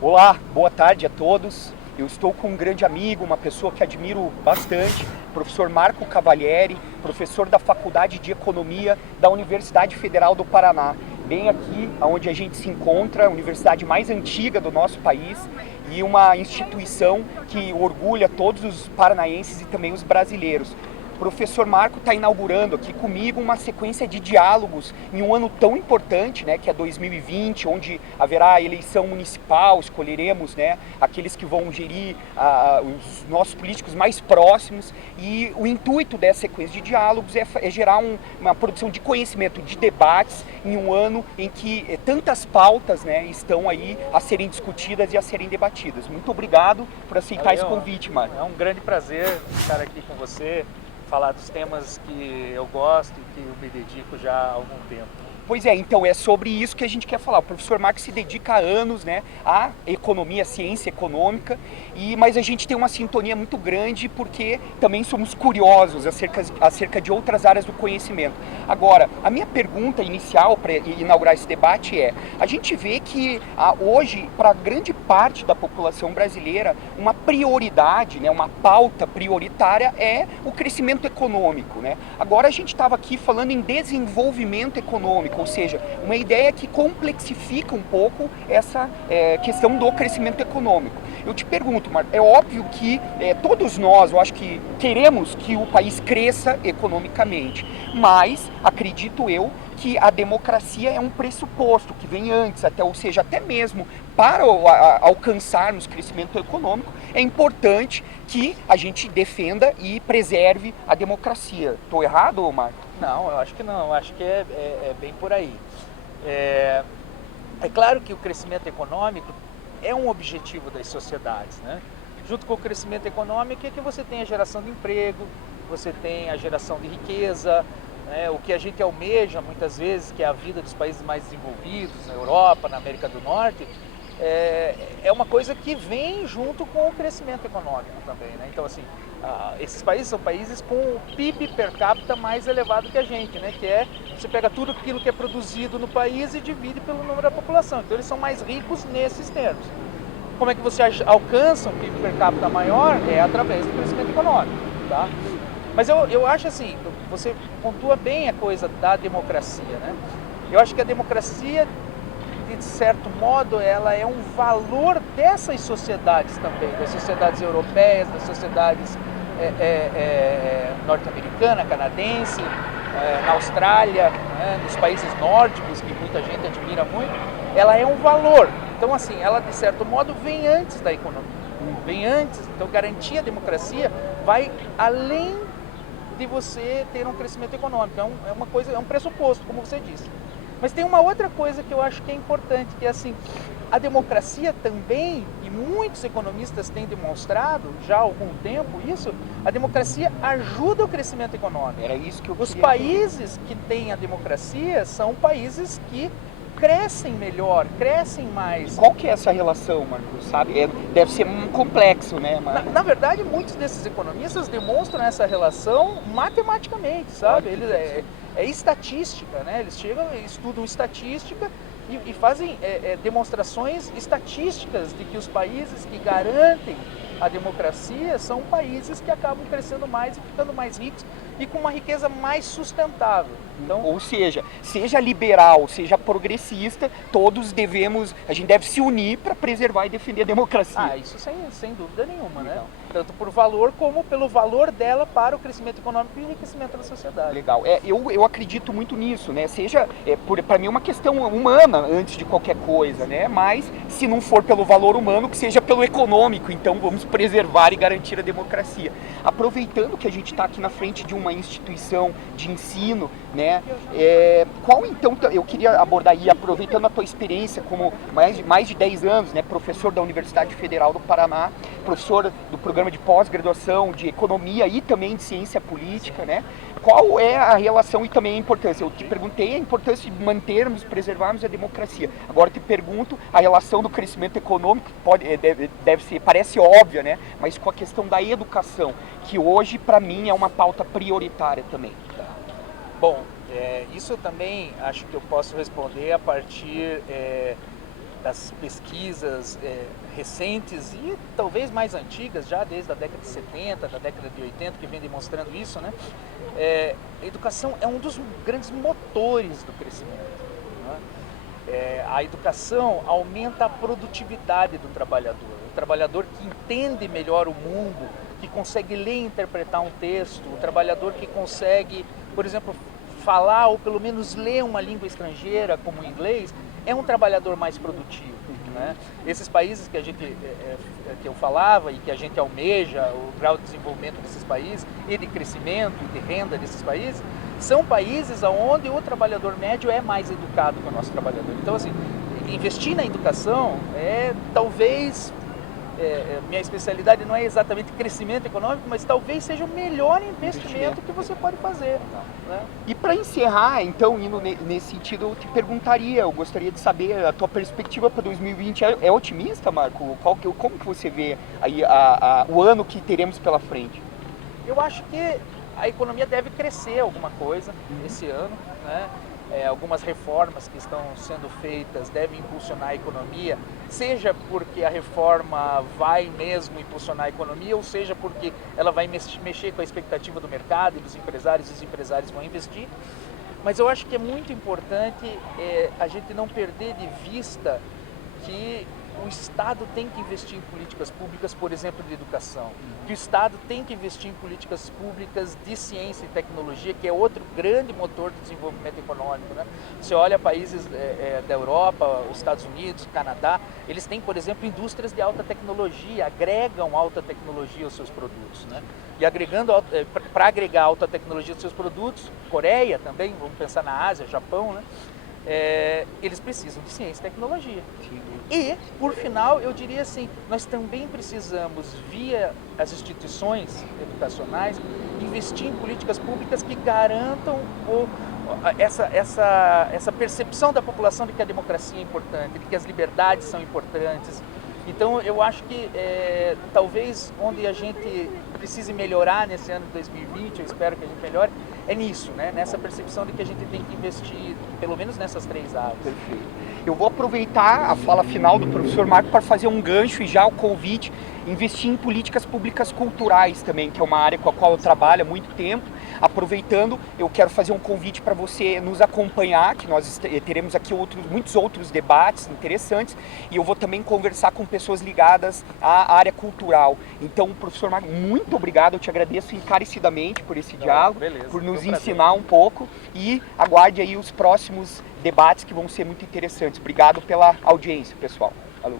Olá, boa tarde a todos. Eu estou com um grande amigo, uma pessoa que admiro bastante, professor Marco Cavalieri, professor da Faculdade de Economia da Universidade Federal do Paraná. Bem aqui onde a gente se encontra, a universidade mais antiga do nosso país e uma instituição que orgulha todos os paranaenses e também os brasileiros. O professor Marco está inaugurando aqui comigo uma sequência de diálogos em um ano tão importante, né, que é 2020, onde haverá a eleição municipal, escolheremos, né, aqueles que vão gerir os nossos políticos mais próximos, e o intuito dessa sequência de diálogos é gerar uma produção de conhecimento, de debates, em um ano em que tantas pautas, né, estão aí a serem discutidas e a serem debatidas. Muito obrigado por aceitar esse convite, Marco. É um grande prazer estar aqui com você, falar dos temas que eu gosto e que eu me dedico já há algum tempo. Pois é, então é sobre isso que a gente quer falar. O professor Marx se dedica há anos, né, à economia, à ciência econômica, mas a gente tem uma sintonia muito grande porque também somos curiosos acerca de outras áreas do conhecimento. Agora, a minha pergunta inicial para inaugurar esse debate é: a gente vê que hoje, para grande parte da população brasileira, uma prioridade, né, uma pauta prioritária é o crescimento econômico, né? Agora a gente estava aqui falando em desenvolvimento econômico, ou seja, uma ideia que complexifica um pouco essa questão do crescimento econômico. Eu te pergunto, Marco, é óbvio que todos nós, eu acho que queremos que o país cresça economicamente, mas acredito eu que a democracia é um pressuposto que vem antes, ou seja, até mesmo para alcançarmos crescimento econômico, é importante que a gente defenda e preserve a democracia. Estou errado, Marco? Não, eu acho que não, eu acho que é bem por aí. É claro que o crescimento econômico é um objetivo das sociedades, né? Junto com o crescimento econômico é que você tem a geração de emprego, você tem a geração de riqueza, né? O que a gente almeja muitas vezes, que é a vida dos países mais desenvolvidos, na Europa, na América do Norte, é uma coisa que vem junto com o crescimento econômico também, né? Então, assim, esses países são países com o PIB per capita mais elevado que a gente, né? Que você pega tudo aquilo que é produzido no país e divide pelo número da população. Então, eles são mais ricos nesses termos. Como é que você alcança um PIB per capita maior? É através do crescimento econômico, tá? Mas eu acho assim, você pontua bem a coisa da democracia, né? Eu acho que a democracia, de certo modo, ela é um valor dessas sociedades também, das sociedades europeias, das sociedades norte-americana, canadense, na Austrália, né, nos países nórdicos, que muita gente admira muito. Ela é um valor. Então, assim, ela, de certo modo, vem antes da economia, vem antes. Então, garantir a democracia vai além de você ter um crescimento econômico. É uma coisa, é um pressuposto, como você disse. Mas tem uma outra coisa que eu acho que é importante, que é assim, a democracia também, e muitos economistas têm demonstrado já há algum tempo isso, a democracia ajuda o crescimento econômico. Era isso que eu Os queria países que têm a democracia são países que crescem melhor, crescem mais. Qual que é essa relação, Marcos? Sabe? Deve ser complexo, né? Na verdade, muitos desses economistas demonstram essa relação matematicamente, sabe? É estatística, né? Eles chegam e estudam estatística e fazem demonstrações estatísticas de que os países que garantem a democracia são países que acabam crescendo mais e ficando mais ricos e com uma riqueza mais sustentável. Então, ou seja liberal, seja progressista, a gente deve se unir para preservar e defender a democracia. Isso sem dúvida nenhuma, né? Tanto por valor como pelo valor dela para o crescimento econômico e o enriquecimento da sociedade. Legal. Eu acredito muito nisso, né? Para mim é uma questão humana antes de qualquer coisa, né? Mas se não for pelo valor humano, que seja pelo econômico. Então vamos preservar e garantir a democracia. Aproveitando que a gente está aqui na frente de uma instituição de ensino, né? Qual então, eu queria abordar aí, aproveitando a tua experiência como mais de 10 anos, né, professor da Universidade Federal do Paraná, professor do programa de pós-graduação de Economia e também de Ciência Política, né? Qual é a relação e também a importância? Eu te perguntei a importância de mantermos, preservarmos a democracia. Agora te pergunto a relação do crescimento econômico, parece óbvia, né? Mas com a questão da educação, que hoje para mim é uma pauta prioritária também. Bom, isso também acho que eu posso responder a partir das pesquisas recentes e talvez mais antigas, já desde a década de 70, da década de 80, que vem demonstrando isso, né? A educação é um dos grandes motores do crescimento, né? A educação aumenta a produtividade do trabalhador. O trabalhador que entende melhor o mundo, que consegue ler e interpretar um texto, o trabalhador que consegue, por exemplo, falar ou pelo menos ler uma língua estrangeira, como o inglês, é um trabalhador mais produtivo, né? Esses países que eu falava e que a gente almeja, o grau de desenvolvimento desses países e de crescimento e de renda desses países, são países onde o trabalhador médio é mais educado que o nosso trabalhador. Então, assim, investir na educação talvez... minha especialidade não é exatamente crescimento econômico, mas talvez seja o melhor investimento que você pode fazer, né? E para encerrar, então, indo nesse sentido, eu te perguntaria, eu gostaria de saber a tua perspectiva para 2020. É otimista, Marco? Como que você vê aí o ano que teremos pela frente? Eu acho que a economia deve crescer alguma coisa esse ano, né? Algumas reformas que estão sendo feitas devem impulsionar a economia, seja porque a reforma vai mesmo impulsionar a economia, ou seja porque ela vai mexer com a expectativa do mercado e dos empresários, e os empresários vão investir. Mas eu acho que é muito importante a gente não perder de vista que o Estado tem que investir em políticas públicas, por exemplo, de educação. Que o Estado tem que investir em políticas públicas de ciência e tecnologia, que é outro grande motor do desenvolvimento econômico, né? Você olha países da Europa, os Estados Unidos, o Canadá, eles têm, por exemplo, indústrias de alta tecnologia, agregam alta tecnologia aos seus produtos, né? E para agregar alta tecnologia aos seus produtos, Coreia também, vamos pensar na Ásia, Japão, né? Eles precisam de ciência e tecnologia. E, por final, eu diria assim, nós também precisamos, via as instituições educacionais, investir em políticas públicas que garantam essa percepção da população de que a democracia é importante, de que as liberdades são importantes. Então, eu acho que talvez onde a gente precise melhorar nesse ano de 2020, eu espero que a gente melhore, é nisso, né? Nessa percepção de que a gente tem que investir, pelo menos nessas 3 áreas. Perfeito. Eu vou aproveitar a fala final do professor Marco para fazer um gancho e já o convite, investir em políticas públicas culturais também, que é uma área com a qual eu trabalho há muito tempo. Aproveitando, eu quero fazer um convite para você nos acompanhar, que nós teremos aqui muitos outros debates interessantes, e eu vou também conversar com pessoas ligadas à área cultural. Então, professor Marco, muito obrigado, eu te agradeço encarecidamente por esse diálogo, beleza, por nos ensinar um pouco, e aguarde aí os próximos debates que vão ser muito interessantes. Obrigado pela audiência, pessoal. Falou.